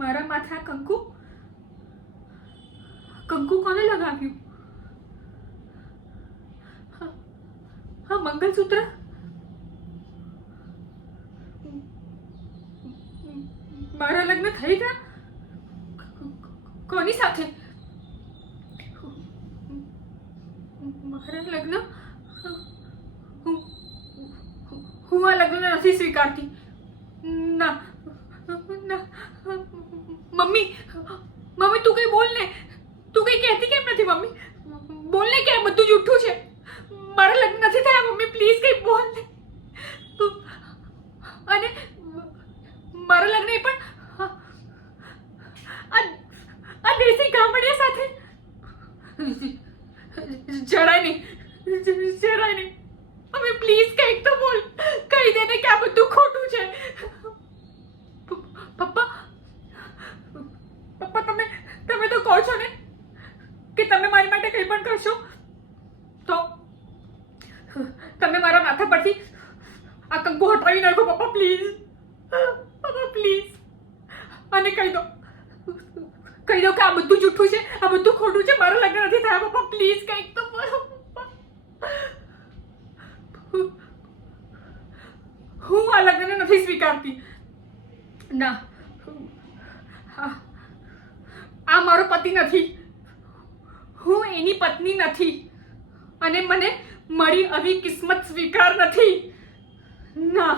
મારા માથે આ કંકુ કંકુ કોને લગાવ્યું? હા, મંગલસૂત્ર. મારા લગ્ન થઈ ગયા? કોની સાથે? મારા લગ્ન? હું આ લગ્ન નથી સ્વીકારતી. ના ના, મમ્મી મમ્મી તું કઈ બોલ ને. તું કઈ કહેતી કેમ નથી મમ્મી? બોલ ને કે આ બધું જૂઠું છે. મારા લગ્ન નથી થયા મમ્મી, પ્લીઝ કઈ બોલ ને. અને મારા લગ્ન પણ આ દેશી ગામડિયા સાથે. જરાય નહીં, જરાય નહીં મમ્મી, પ્લીઝ કંઈક તો બોલ. કહી દે ને કે આ બધું ખોટું છે. પપ્પા પપ્પા તમે તો કહો છો ને કે તમે મારી માટે કંઈ પણ કરશો. તો તમે મારા માથા પરથી આ કંકુ હટાવી નાખો પપ્પા, પ્લીઝ. પપ્પા પ્લીઝ. અને કહી દો કે આ બધું જૂઠું છે, આ બધું ખોટું છે, મારા લગ્ન નથી થયા. પપ્પા પ્લીઝ કંઈક તો બોલો. હું આ લગ્ન નથી સ્વીકારતી. ના, આ મારો પતિ નથી. હું એની પત્ની નથી અને મને મારી આવી કિસ્મત સ્વીકાર નથી. ના.